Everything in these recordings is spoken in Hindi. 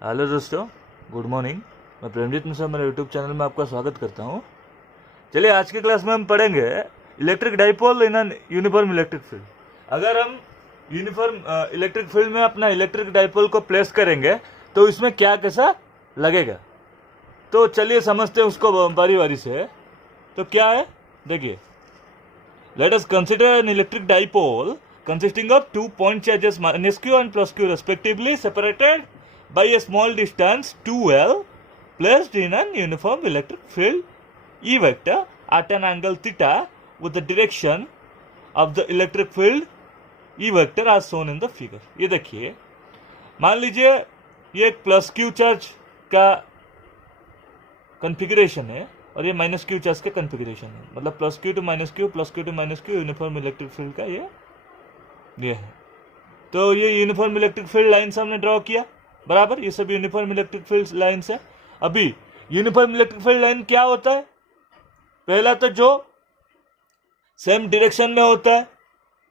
हेलो दोस्तों, गुड मॉर्निंग। मैं प्रेमजीत मिश्रा मेरे यूट्यूब चैनल में आपका स्वागत करता हूँ। चलिए, आज की क्लास में हम पढ़ेंगे electric dipole in an uniform electric field. अगर हम यूनिफॉर्म इलेक्ट्रिक फील्ड में अपना इलेक्ट्रिक डाइपोल को प्लेस करेंगे तो इसमें क्या कैसा लगेगा। तो चलिए समझते हैं उसको बारी बारी से। तो क्या है, देखिए, let us consider an electric dipole consisting of 2 point charges minus q and plus q respectively, separated by a small distance 2l, placed in an uniform electric field E vector at an angle theta with the direction of the electric field E vector as shown in the figure। ये देखिए, मान लीजिए ये एक प्लस क्यू चार्ज का कॉन्फ़िगरेशन है और ये माइनस क्यू चार्ज का कॉन्फ़िगरेशन है, मतलब plus Q to minus Q, plus Q to minus Q uniform electric field का ये है। तो ये यूनिफॉर्म इलेक्ट्रिक फील्ड लाइन्स हमने ड्रॉ किया, बराबर। ये सब यूनिफॉर्म इलेक्ट्रिक फील्ड लाइन्स है। अभी यूनिफॉर्म इलेक्ट्रिक फील्ड लाइन क्या होता है? पहला तो जो सेम डायरेक्शन में होता है,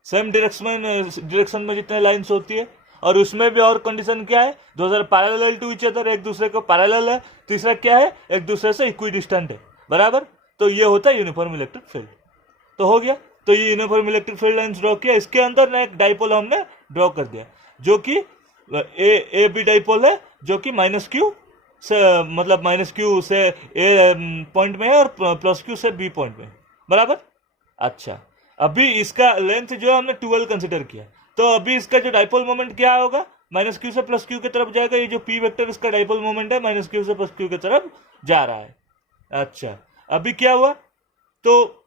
सेम डायरेक्शन में जितने लाइन्स होती है, और उसमें भी और कंडीशन क्या है, those are parallel to each other, एक दूसरे को पैरेलल है। तीसरा क्या है, एक दूसरे से इक्विडिस्टेंट है, बराबर। तो ये होता है यूनिफॉर्म इलेक्ट्रिक फील्ड। तो हो गया, तो ये uniform electric field lines draw किया। इसके अंदर ना एक डाइपोल हमने ड्रॉ कर दिया जो कि ए बी डाइपोल है, जो कि माइनस क्यू से, मतलब माइनस क्यू से ए पॉइंट में है और प्लस क्यू से बी पॉइंट में, बराबर। अच्छा, अभी इसका लेंथ जो हमने 12 कंसिडर किया, तो अभी इसका जो डाइपोल मोमेंट क्या होगा, माइनस क्यू से प्लस क्यू की तरफ जाएगा। ये जो पी वेक्टर इसका डाइपोल मोमेंट है, माइनस क्यू से प्लस क्यू की तरफ जा रहा है। अच्छा, अभी क्या हुआ, तो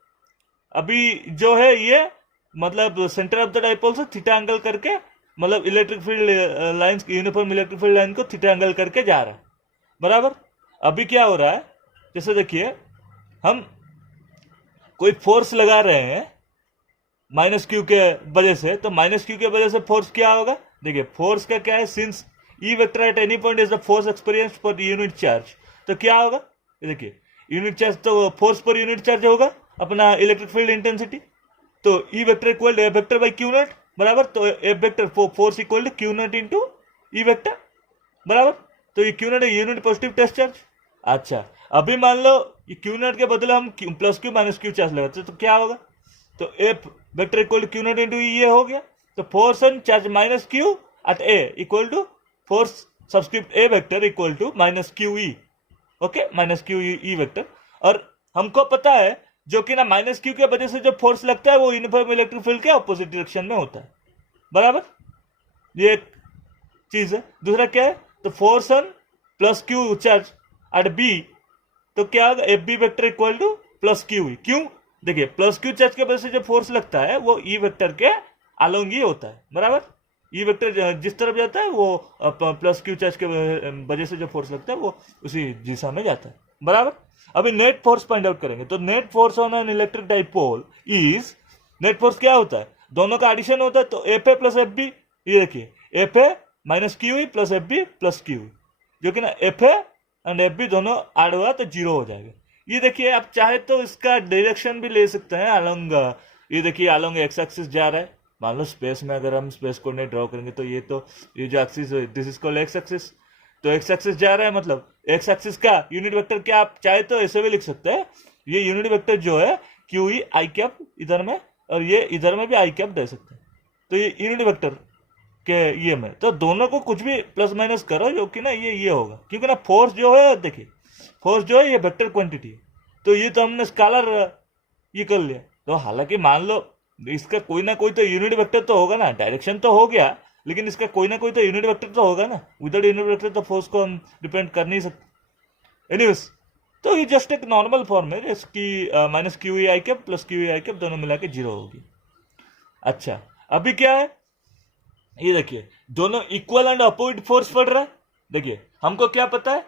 अभी जो है ये मतलब सेंटर ऑफ द डाइपोल से थीटा एंगल करके, मतलब electric field lines, uniform electric field line को थीटा एंगल करके जा रहा है, बराबर। अभी क्या हो रहा है, जैसे देखिए, हम कोई फोर्स लगा रहे हैं माइनस क्यू के वजह से, तो माइनस क्यू के वजह से फोर्स क्या होगा, देखिए फोर्स का क्या है, since E vector at any point is the force experienced per unit charge, तो क्या होगा, देखिए यूनिट चार्ज, तो फोर्स पर यूनिट चार्ज होगा अपना इलेक्ट्रिक फील्ड इंटेंसिटी। तो E vector equal to F vector by Q naught, बराबर। तो F vector force equal to Q naught into E vector, बराबर। तो ये क्यू नॉट है यूनिट पॉजिटिव टेस्ट चार्ज। अच्छा, अभी मान लो ये क्यू नॉट के बदले हम plus Q minus Q charge लगाते तो क्या होगा, तो F vector equal to Q naught into ये हो गया। तो force on charge minus Q at A equal to force subscript A vector equal to minus Q E, okay, minus Q E vector. और हमको पता है जो कि ना माइनस क्यू के वजह से जो फोर्स लगता है वो यूनिफॉर्म इलेक्ट्रिक फील्ड के ऑपोजिट डायरेक्शन में होता है, बराबर। ये एक चीज है। दूसरा क्या है, तो force on plus Q charge at B, तो क्या होगा, F B vector equal to plus Q E. क्यों, देखिए प्लस क्यू चार्ज के वजह से जो फोर्स लगता है वो ई वेक्टर के अलोंग ही होता है, बराबर। ई वेक्टर जिस तरफ जाता है वो प्लस क्यू चार्ज के वजह से जो फोर्स लगता है वो उसी दिशा में जाता है, बराबर। अभी नेट फोर्स फाइंड आउट करेंगे। तो net force on an electric dipole is, net force क्या होता है, दोनों का एडिशन होता है, तो F A plus F B. ये देखिए, F A minus Q E plus F B plus Q E, जो कि ना F A and F B दोनों ऐड हुआ तो जीरो हो जाएगा। ये देखिए, आप चाहे तो इसका डायरेक्शन भी ले सकते हैं अलोंग, ये देखिए अलोंग एक्स एक्सिस जा रहा है। मान लो स्पेस में अगर हम स्पेस कोऑर्डिनेट ड्रॉ करेंगे तो ये जो एक्सिस है this is called x axis, तो एक्स एक्सिस जा रहा है, मतलब एक्स एक्सिस का यूनिट वेक्टर क्या आप चाहे तो ऐसे भी लिख सकते हैं, ये यूनिट वेक्टर जो है क्यू ई आई कैप इधर में, और ये इधर में भी आई कैप दे सकते हैं। तो ये यूनिट वेक्टर के ये में, तो दोनों को कुछ भी प्लस माइनस करो जो कि ना ये होगा, क्योंकि ना फोर्स जो है, देखिए फोर्स जो है ये वेक्टर क्वांटिटी है, तो ये तो हमने स्केलर ये कर लिया। तो हालांकि मान लो इसका कोई ना कोई तो यूनिट वेक्टर तो होगा ना, डायरेक्शन तो हो गया, लेकिन इसका कोई ना कोई तो यूनिट वेक्टर तो होगा ना। विदाउट यूनिट वेक्टर तो फोर्स को हम डिपेंड कर नहीं सकते। एनीवेज, तो ये जस्ट एक नॉर्मल फॉर्म है इसकी, माइनस क्यू ई आई कैप प्लस क्यू ई आई कैप दोनों मिला के जीरो होगी। अच्छा, अभी क्या है, ये देखिए दोनों इक्वल एंड अपोजिट फोर्स पड़ रहा है। देखिए हमको क्या पता है,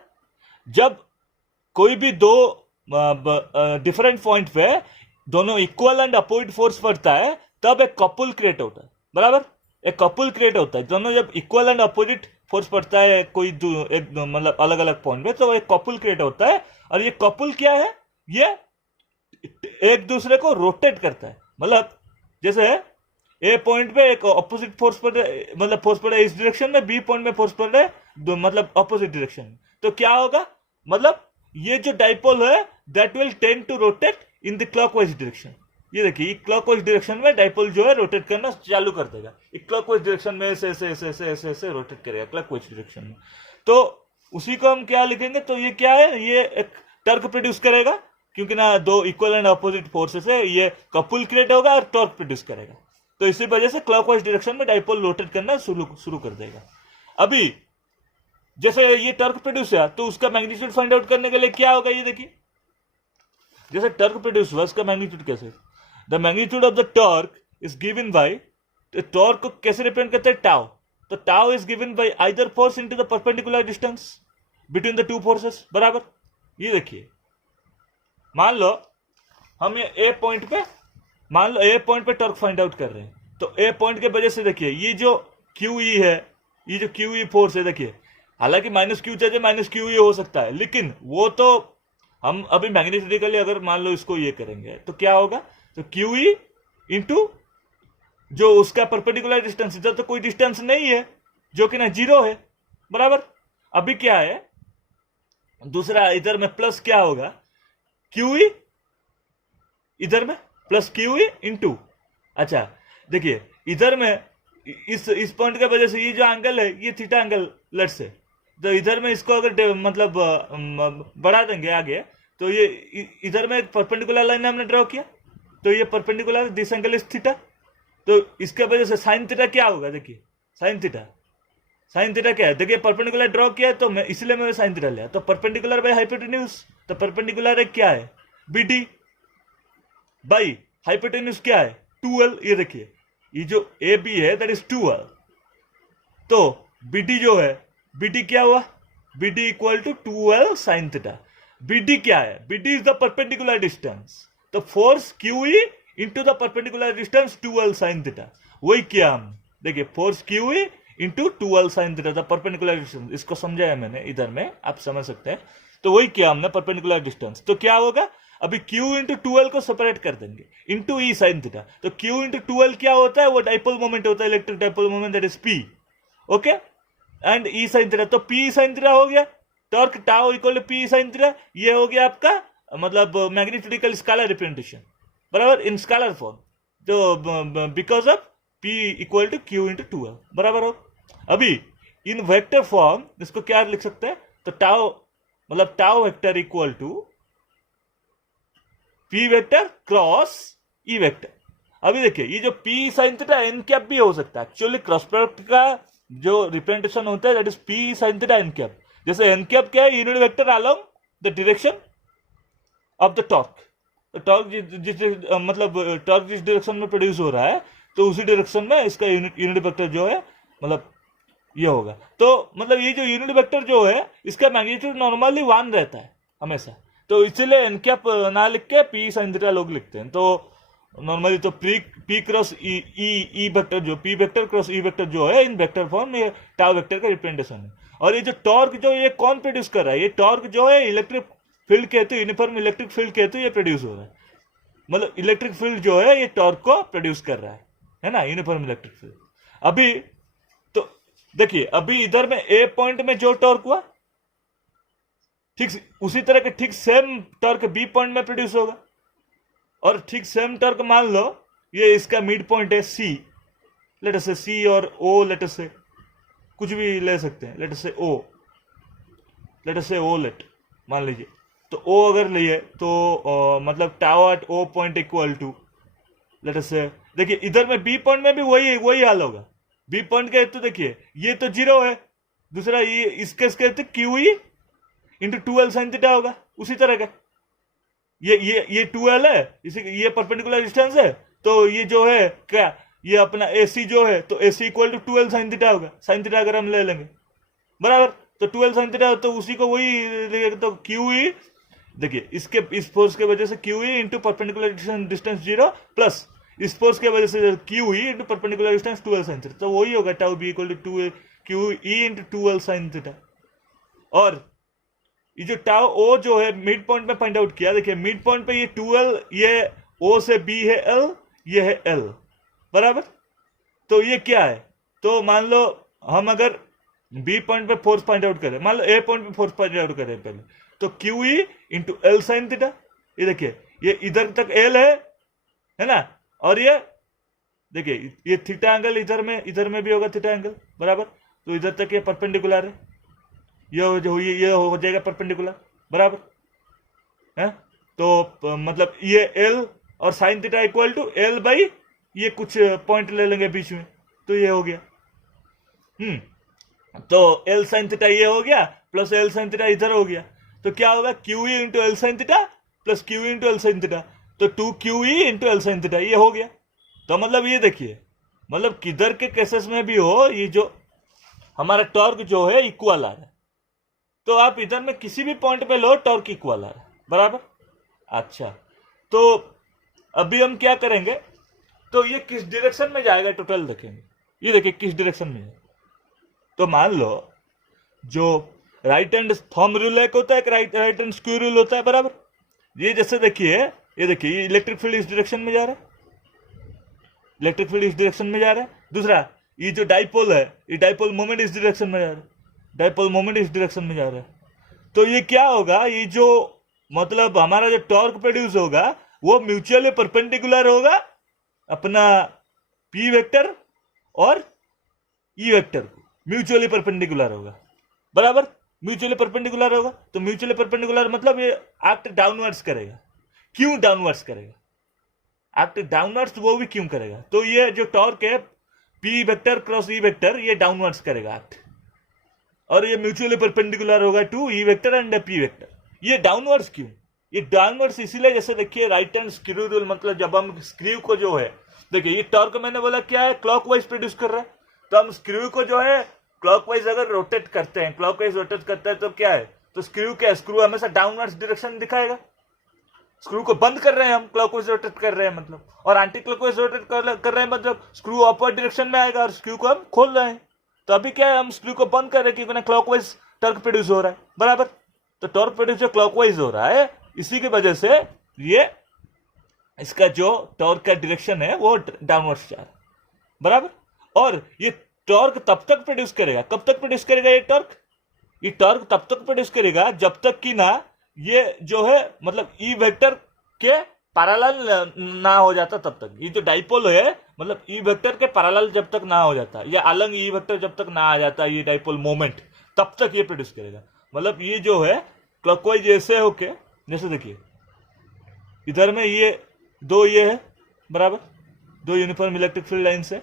जब कोई भी दो डिफरेंट पॉइंट पे दोनों इक्वल एंड अपोजिट फोर्स पड़ता है तब एक कपल क्रिएट होता है, बराबर। एक कपल क्रिएट होता है, दोनों जब इक्वल एंड अपोजिट फोर्स पड़ता है कोई एक मतलब अलग अलग पॉइंट पे, तो एक कपल क्रिएट होता है। और ये कपल क्या है, ये एक दूसरे को रोटेट करता है, मतलब जैसे ए पॉइंट पे एक ऑपोजिट फोर्स पड़ रहा है, मतलब फोर्स पड़ रहा है इस डायरेक्शन में, बी पॉइंट में फोर्स पड़ रहा है मतलब ऑपोजिट डायरेक्शन में, तो क्या होगा, मतलब ये जो डाइपोल है that will tend to rotate in the clockwise direction. ये देखिए क्लॉकवाइज डायरेक्शन में डाइपोल जो है रोटेट करना चालू कर देगा, क्लॉकवाइज डायरेक्शन में ऐसे ऐसे ऐसे ऐसे ऐसे ऐसे रोटेट करेगा क्लॉकवाइज डायरेक्शन में। तो उसी को हम क्या लिखेंगे, तो ये क्या है, ये एक टॉर्क प्रोड्यूस करेगा, क्योंकि ना दो इक्वल एंड अपोजिट फोर्सेस है, ये कपुल क्रिएट होगा और टॉर्क प्रोड्यूस करेगा। तो इसी वजह से क्लॉकवाइज डायरेक्शन में डाइपोल रोटेट करना शुरू कर देगा। अभी जैसे ये टॉर्क प्रोड्यूस हुआ तो उसका मैग्नीट्यूड फाइंड आउट करने के लिए क्या होगा, ये देखिए जैसे टॉर्क प्रोड्यूस हुआ उसका मैग्नीट्यूड कैसे, the magnitude of the torque is given by, torque को कैसे रिप्रेजेंट करते हैं, टाउ। तो tau is given by either force into the perpendicular distance between the two forces, बराबर। ये देखिए मान लो हम ये ए पॉइंट पे, मान लो ए पॉइंट पे टॉर्क फाइंड आउट कर रहे हैं, तो ए पॉइंट के वजह से देखिए ये जो क्यू ई है, ये जो क्यू ई फोर्स है, देखिए हालांकि माइनस क्यू चाहे माइनस क्यू ई हो सकता है, लेकिन वो तो हम अभी मैग्नेटिकली अगर मान लो इसको ये करेंगे तो क्या होगा, तो क्यू ई इंटू जो उसका परपेंडिकुलर डिस्टेंस, इधर तो कोई डिस्टेंस नहीं है जो कि ना जीरो है, बराबर। अभी क्या है दूसरा, इधर में प्लस क्या होगा, क्यू ई, इधर में प्लस क्यू ई इंटू, अच्छा देखिए इधर में इस पॉइंट के वजह से ये जो एंगल है ये थीटा एंगल लेट से, तो इधर में इसको अगर मतलब बढ़ा देंगे आगे, तो ये इधर में एक परपेंडिकुलर लाइन हमने ड्रॉ किया, तो ये perpendicular this angle is theta, तो इसके वजह से साइन थीटा क्या होगा, देखिए साइन थीटा क्या है, देखिए परपेंडिकुलर ड्रॉ किया है तो मैं इसलिए मैंने साइन थीटा लिया, तो परपेंडिकुलर बाय हाइपोटेन्यूज, तो परपेंडिकुलर है क्या है, बीडी बाई हाइपोटेन्यूज क्या है, 2l। ये देखिए ये जो ए बी है दैट इज 2l, तो बीडी जो है, बीडी क्या हुआ, BD equal to 2l sine theta. BD क्या है, BD is the perpendicular distance, तो force Q E into the perpendicular distance 2l sine theta, वही किया हम, देखिए force Q E into 2l sine theta था परपेंडिकुलर डिस्टेंस, इसको समझाया मैंने इधर में, आप समझ सकते हैं, तो वही किया हमने परपेंडिकुलर डिस्टेंस। तो क्या होगा, अभी Q इंटू 2l को सेपरेट कर देंगे इंटू ई साइन थीटा, तो Q इंटू 2l क्या होता है, वो डाइपोल मोमेंट होता है, electric dipole moment that is P, okay, and E sine theta, तो P साइन थीटा हो गया, torque tau equal to P sine theta, ये हो गया आपका मतलब मैग्नेटिकल स्केलर रिप्रेजेंटेशन, बराबर, इन स्केलर फॉर्म, तो because of P equal to Q into 2l, बराबर हो। अभी इन वेक्टर फॉर्म इसको क्या लिख सकते हैं, तो टाउ मतलब tau vector equal to P vector cross E vector. अभी देखिए ये जो P sine theta N cap भी हो सकता है, एक्चुअली क्रॉस प्रोडक्ट का जो रिप्रेजेंटेशन होता है that is P sine theta N cap. जैसे एन कैप क्या है, unit vector along the direction of the torque, torque मतलब टॉर्क जिस डायरेक्शन में प्रोड्यूस हो रहा है तो उसी डायरेक्शन में इसका यूनिट वेक्टर जो है मतलब ये होगा। तो मतलब ये जो यूनिट वेक्टर जो है इसका मैग्नीट्यूड नॉर्मली 1 रहता है हमेशा, तो इसलिए एन कैप ना लिख के P साइन थीटा लोग लिखते हैं। तो नॉर्मली तो P क्रॉस ई वेक्टर जो P vector cross E vector जो है इन वेक्टर फॉर्म में टाउ वेक्टर का रिप्रेजेंटेशन है। और ये जो टॉर्क जो ये कौन प्रोड्यूस कर रहा है, ये टॉर्क जो है इलेक्ट्रिक फील्ड के हेतु, यूनिफॉर्म इलेक्ट्रिक फील्ड के हेतु ये प्रोड्यूस हो रहा है, मतलब इलेक्ट्रिक फील्ड जो है ये टॉर्क को प्रोड्यूस कर रहा है ना, यूनिफॉर्म इलेक्ट्रिक फील्ड। अभी तो देखिए अभी इधर में ए पॉइंट में जो टॉर्क हुआ ठीक उसी तरह के ठीक सेम टॉर्क बी पॉइंट में प्रोड्यूस होगा, और ठीक सेम टॉर्क मान लो ये इसका मिड पॉइंट है सी, लेट अस से सी और ओ, लेट अस से कुछ भी ले सकते हैं, लेट अस से ओ, लेट अस से ओ लेट मान लीजिए, तो ओ अगर लिए तो मतलब tau at O point equal to let us say, देखिए इधर में बी पॉइंट में भी वही हाल होगा। बी पॉइंट के तो देखिए ये तो 0 है, दूसरा ये इसके तो Q E into 2l sine theta होगा, उसी तरह का ये 2l है, इसी ये परपेंडिकुलर डिस्टेंस है, तो ये जो है क्या ये अपना AC जो है तो AC equal to 2l sine theta होगा, साइन थीटा अगर हम ले लेंगे बराबर, तो 2l साइन थीटा तो उसी को वही, तो क्यू ई देखिए इसके इस फोर्स के वजह से Q E into perpendicular distance 0 plus इस फोर्स के वजह से Q E into perpendicular distance 2l sine theta, तो वही होगा tau B equal to 2 Q E into 2l sine theta. और ये जो टाउ ओ जो है मिड पॉइंट में फाइंड आउट किया, देखिए मिड पॉइंट पे ये 2l, ये O से B है L, ये है L बराबर, तो ये क्या है, तो मान लो हम अगर बी पॉइंट पे फोर्स पॉइंट आउट करें, मान लो ए पॉइंट पे फोर्स पॉइंट आउट करें पहले, तो Q E into L sine theta, ये देखिए ये इधर तक एल है ना, और ये देखिए ये थीटा एंगल इधर में भी होगा थीटा एंगल बराबर, तो इधर तक ये परपेंडिकुलर है, ये हो जाएगा परपेंडिकुलर बराबर है। तो मतलब ये एल और sine theta equal to L by ये कुछ पॉइंट ले लेंगे बीच में, तो ये हो गया तो एल साइन थीटा ये हो गया प्लस एल साइन थीटा इधर हो गया, तो क्या होगा Q E into L sine theta plus Q into L sine theta, तो 2 Q E into L sine theta ये हो गया। तो मतलब ये देखिए, मतलब किधर के केसेस में भी हो ये जो हमारा टॉर्क जो है इक्वल आ रहा है, तो आप इधर में किसी भी पॉइंट पे लो टॉर्क इक्वल आ रहा है बराबर। अच्छा तो अभी हम क्या करेंगे, तो ये किस डायरेक्शन में जाएगा टोटल देखेंगे, ये देखिए किस डायरेक्शन में है। तो मान लो जो राइट हैंड थंब रूल एक होता है, एक राइट हैंड स्क्रू रूल होता है बराबर। ये जैसे देखिए ये इलेक्ट्रिक फील्ड इस डायरेक्शन में जा रहा है, इलेक्ट्रिक फील्ड इस डायरेक्शन में जा रहा है। दूसरा ये जो डाइपोल है, ये डाइपोल मोमेंट इस डायरेक्शन में जा रहा है, डाइपोल मोमेंट इस डायरेक्शन में जा रहा है। तो ये क्या होगा, ये जो मतलब हमारा जो टॉर्क प्रोड्यूस होगा वो म्यूचुअली परपेंडिकुलर होगा अपना पी वेक्टर और ई वेक्टर को, म्यूचुअली परपेंडिकुलर होगा बराबर, म्यूचुअली परपेंडिकुलर होगा। तो म्यूचुअली परपेंडिकुलर मतलब ये एक्ट डाउनवर्ड्स करेगा, क्यों डाउनवर्ड्स करेगा, एक्ट डाउनवर्ड्स वो भी क्यों करेगा। तो ये जो टॉर्क है P vector cross E vector ये डाउनवर्ड्स करेगा एक्ट, और ये म्यूचुअली परपेंडिकुलर होगा to E vector and P vector. ये डाउनवर्ड्स क्यों, ये डाउनवर्ड्स इसीलिए जैसे देखिए राइट हैंड स्क्रू रूल, मतलब जब हम स्क्रू को जो है देखिए ये टॉर्क मैंने बोला क्या है क्लॉकवाइज प्रोड्यूस कर रहा है, तो हम स्क्रू को जो है क्लॉकवाइज अगर रोटेट करते हैं, क्लॉकवाइज रोटेट करते हैं तो क्या है, तो स्क्रू हमेशा डाउनवर्ड्स डायरेक्शन दिखाएगा। स्क्रू को बंद कर रहे हैं हम, क्लॉकवाइज रोटेट कर रहे हैं मतलब, और एंटी क्लॉकवाइज रोटेट कर रहे हैं मतलब स्क्रू अपवर्ड डायरेक्शन में आएगा और स्क्रू को हम खोल रहे हैं। तो अभी क्या है, हम स्क्रू को बंद कर रहे हैं क्योंकि क्लॉकवाइज टॉर्क प्रोड्यूस हो रहा है बराबर। तो टॉर्क प्रोड्यूस जो क्लॉकवाइज हो रहा है, इसी की वजह से ये इसका जो टॉर्क का डायरेक्शन है वो डाउनवर्ड्स जा रहा है बराबर। और ये टॉर्क तब तक प्रोड्यूस करेगा, कब तक प्रोड्यूस करेगा ये टॉर्क तब तक प्रोड्यूस करेगा जब तक कि ना ये जो है मतलब ई वेक्टर के पैरेलल ना हो जाता तब तक। ये जो डाइपोल है मतलब ई वेक्टर के पैरेलल जब तक ना हो जाता, या अलग ई वेक्टर जब तक ना आ जाता ये डाइपोल मोमेंट, तब तक ये प्रोड्यूस करेगा। मतलब ये जो है क्लॉकवाइज ऐसे होके, जैसे देखिए इधर में ये दो ये है बराबर, दो यूनिफॉर्म इलेक्ट्रिक फील्ड लाइन्स है,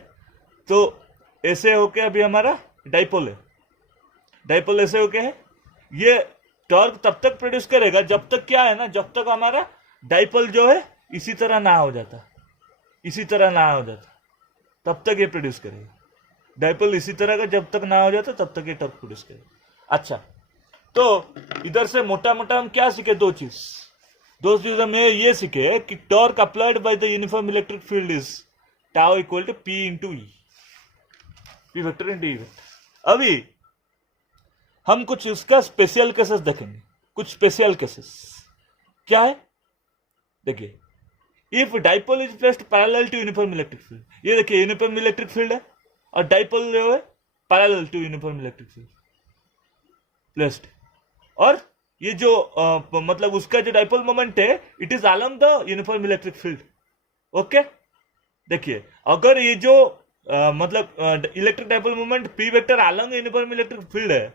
तो ऐसे होके अभी हमारा डाइपोल है, डाइपोल ऐसे होके है। ये टॉर्क तब तक प्रोड्यूस करेगा जब तक क्या है ना, जब तक हमारा डाइपोल जो है इसी तरह ना हो जाता, इसी तरह ना हो जाता तब तक ये प्रोड्यूस करेगा। डाइपोल इसी तरह का जब तक ना हो जाता तब तक ये टॉर्क प्रोड्यूस करेगा। अच्छा तो इधर से मोटा मोटा हम क्या सीखे, दो चीज हम ये सीखे कि torque applied by the uniform electric field is tau equal to P into E, P vector into E vector. अभी हम कुछ उसका स्पेशल केसेस देखेंगे, कुछ स्पेशल केसेस क्या है देखिए। If dipole is placed parallel to uniform electric field, ये देखिए यूनिफॉर्म इलेक्ट्रिक फील्ड है और डाइपोल जो है parallel to uniform electric field placed, और ये जो मतलब उसका जो डाइपोल मोमेंट है it is along the uniform electric field. Okay देखिए अगर ये जो मतलब electric dipole moment P vector along uniform electric field है,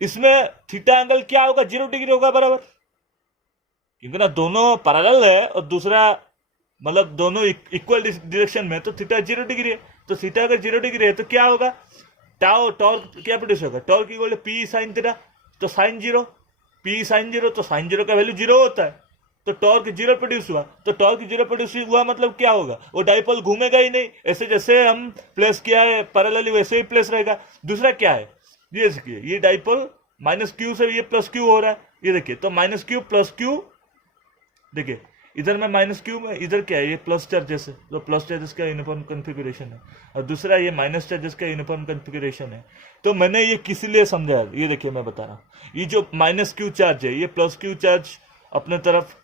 इसमें थीटा एंगल क्या होगा, 0 डिग्री होगा बराबर, क्योंकि ना दोनों पैरेलल है और दूसरा मतलब दोनों इक्वल डायरेक्शन में, तो थीटा 0 डिग्री है। तो थीटा अगर 0 डिग्री है तो क्या होगा, टाउ टॉर्क क्या प्रोड्यूस होगा, torque equal to P sine theta, तो साइन 0, पी साइन 0, तो साइन 0 का वैल्यू 0 होता है, तो टॉर्क 0 प्रोड्यूस हुआ। तो टॉर्क 0 प्रोड्यूस हुआ मतलब क्या होगा, वो डाइपोल घूमेगा ही नहीं, ऐसे जैसे हम प्लेस किया है पैरेलली वैसे ही प्लेस रहेगा। दूसरा क्या है, ये देखिए ये डाइपोल माइनस क्यू से ये प्लस क्यू हो रहा है, ये देखिए तो माइनस क्यू प्लस क्यू, देखिए इधर में माइनस क्यू में, इधर क्या है ये प्लस चार्जेस है, तो प्लस चार्जेस का यूनिफॉर्म कॉन्फ़िगरेशन है, और दूसरा ये माइनस चार्जेस का यूनिफॉर्म कॉन्फ़िगरेशन है। तो मैंने ये किस लिए समझा, ये देखिए मैं बता रहा हूँ, ये जो माइनस क्यू चार्ज है ये प्लस क्यू चार्ज अपने तरफ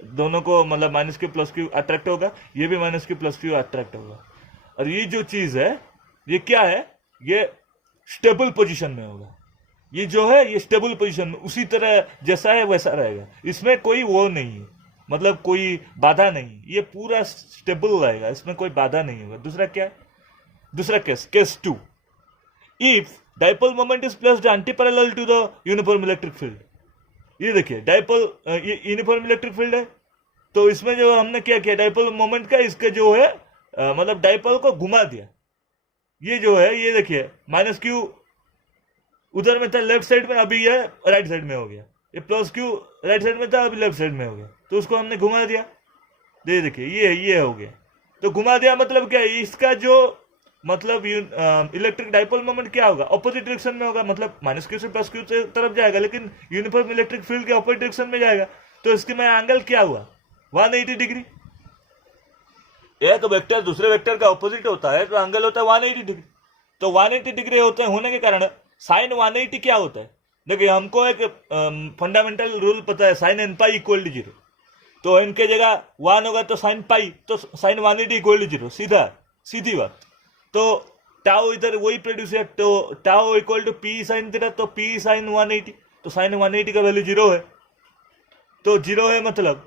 दोनों को मतलब minus Q plus Q attract होगा, ये भी minus Q plus Q attract होगा। और ये जो चीज है ये क्या है, ये स्टेबल पोजीशन में होगा। ये जो है ये स्टेबल पोजीशन में उसी तरह जैसा है वैसा रहेगा, इसमें कोई वो नहीं है, मतलब कोई बाधा नहीं, ये पूरा स्टेबल रहेगा, इसमें कोई बाधा नहीं होगा। दूसरा क्या है, दूसरा case 2, if dipole moment is placed anti parallel to the uniform electric field. ये देखिए डाइपोल, ये यूनिफॉर्म इलेक्ट्रिक फील्ड है, तो इसमें जो हमने क्या किया, डाइपोल मोमेंट का इसके जो है मतलब डाइपोल को घुमा दिया। ये जो है ये देखिए माइनस क्यू उधर में था लेफ्ट साइड में, अभी ये राइट साइड में हो गया। ये प्लस क्यू राइट साइड में था, अभी लेफ्ट साइड में हो गया, तो उसको हमने घुमा दिया। देखिए ये हो गया, तो घुमा दिया मतलब क्या है, इसका जो मतलब इलेक्ट्रिक डाइपोल मोमेंट क्या होगा, ऑपोजिट डायरेक्शन में होगा, मतलब माइनस क्यू से प्लस क्यू से तरफ जाएगा, लेकिन यूनिफॉर्म इलेक्ट्रिक फील्ड के ऑपोजिट डायरेक्शन में जाएगा। तो इसके में एंगल क्या हुआ, 180 डिग्री। एक वेक्टर दूसरे वेक्टर का ऑपोजिट होता है तो एंगल होता है 180 डिग्री। तो 180 डिग्री होते होने के कारण साइन 180 क्या होता है, देखिए हमको एक फंडामेंटल रूल पता है, sine N pi equal to 0। तो इनके जगह 1 होगा तो साइन पाई, तो साइन 180 इक्वल टू 0, सीधी बात। तो टाउ इधर वही प्रोड्यूस है, तो tau equal to P sine theta, तो पी साइन 180, तो साइन 180 का वैल्यू 0 है। तो 0 है मतलब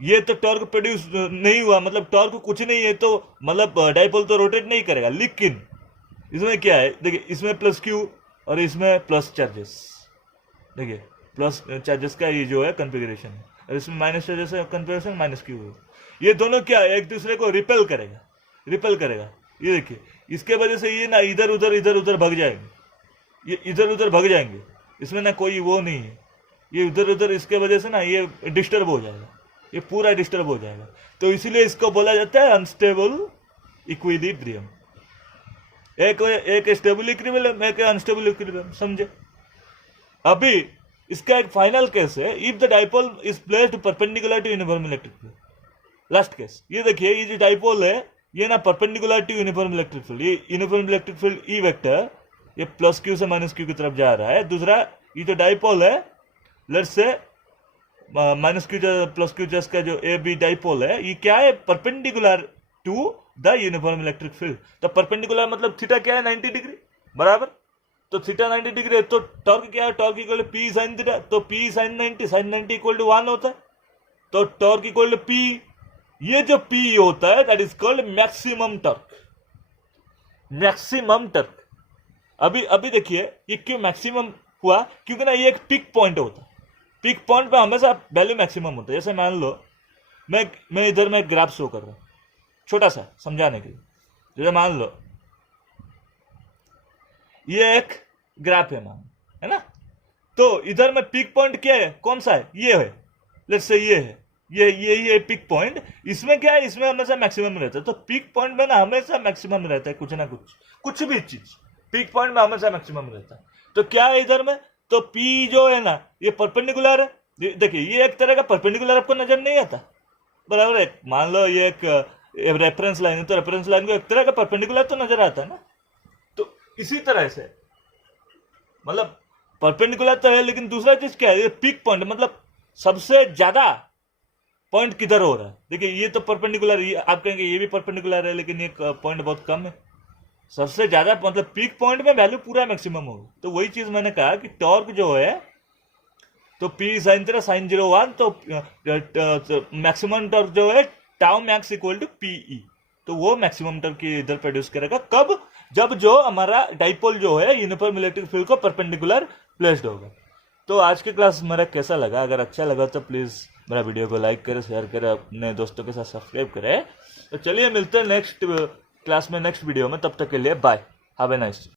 ये तो टॉर्क प्रोड्यूस नहीं हुआ, मतलब टॉर्क कुछ नहीं है, तो मतलब डाइपोल तो रोटेट नहीं करेगा। लेकिन इसमें क्या है, देखिए इसमें प्लस क्यू और इसमें प्लस चार्जेस, देखिए प्लस चार्जेस का ये जो है कॉन्फ़िगरेशन है, और इसमें माइनस चार्जेस का कॉन्फ़िगरेशन माइनस क्यू है। ये दोनों क्या है, एक दूसरे को रिपेल करेगा। ये देखिए इसके वजह से ये ना इधर उधर भग जाएंगे, ये इधर उधर भग जाएंगे, इसमें ना कोई वो नहीं है, ये इधर उधर इसके वजह से ना ये डिस्टर्ब हो जाएगा, ये पूरा डिस्टर्ब हो जाएगा। तो इसीलिए इसको बोला जाता है अनस्टेबल इक्विलिब्रियम। एक स्टेबल इक्विलिब्रियम, एक अनस्टेबल इक्विलिब्रियम, समझे। अभी इसका एक फाइनल केस है, if the dipole is placed perpendicular to uniform electric field. Last case, ये देखिए ये जो डाइपोल है ये ना perpendicular to uniform electric field, ये uniform electric field E vector ये प्लस क्यू से माइनस क्यू की तरफ जा रहा है। दूसरा ये जो डाइपोल है, let's say minus Q plus Q का जो ए बी डाइपोल है, ये क्या है, perpendicular to the uniform electric field. तो परपेंडिकुलर मतलब थीटा क्या है, 90 डिग्री बराबर। तो थीटा 90 डिग्री है, तो टॉर्क क्या है, torque equal to P sine theta, तो पी साइन 90 इक्वल टू 1 होता है, तो टॉर्क इक्वल टू पी। ये जो पी होता है that is called maximum torque, maximum torque. अभी देखिए ये क्यों मैक्सिमम हुआ, क्योंकि ना ये एक पिक पॉइंट होता है, पिक पॉइंट पे हमेशा वैल्यू मैक्सिमम होता है। जैसे मान लो मैं इधर में ग्राफ शो कर रहा हूं छोटा सा समझाने के लिए। जैसे मान लो ये एक ग्राफ है, है ना, तो इधर में पिक पॉइंट क्या है, कौन सा है, ये है, लेट्स से ये है, ये पिक पॉइंट। इसमें क्या है, इसमें हमेशा मैक्सिमम रहता है। तो पिक पॉइंट में ना हमेशा मैक्सिमम रहता है, कुछ ना कुछ भी चीज पिक पॉइंट में हमेशा मैक्सिमम रहता है। तो क्या है इधर में, तो पी जो है ना ये परपेंडिकुलर है। देखिए ये एक तरह का परपेंडिकुलर आपको नजर नहीं आता, बराबर है। मान लो ये एक रेफरेंस लाइन है, तो रेफरेंस लाइन को एक तरह का परपेंडिकुलर तो नजर आता है ना। तो इसी तरह से मतलब परपेंडिकुलर तो है, लेकिन दूसरा चीज क्या है, पिक पॉइंट मतलब सबसे ज्यादा पॉइंट किधर हो रहा है। देखिए ये तो परपेंडिकुलर, आप कहेंगे ये भी परपेंडिकुलर है, लेकिन ये पॉइंट बहुत कम है। सबसे ज्यादा मतलब पीक पॉइंट में वैल्यू पूरा मैक्सिमम होगा। तो वही चीज मैंने कहा कि टॉर्क जो है तो पी साइन थीटा साइन 0 1, तो मैक्सिमम टॉर्क जो है tau max equal to P E, तो वो मैक्सिमम टॉर्क इधर प्रोड्यूस करेगा कब, जब जो हमारा डाइपोल जो है यूनिफॉर्म इलेक्ट्रिक फील्ड को परपेंडिकुलर प्लेस्ड होगा। तो आज की क्लास मेरा कैसा लगा, अगर अच्छा लगा तो प्लीज मेरा वीडियो को लाइक करें, शेयर करें, अपने दोस्तों के साथ सब्सक्राइब करें। तो चलिए मिलते हैं नेक्स्ट क्लास में, नेक्स्ट वीडियो में। तब तक के लिए bye, have a nice day.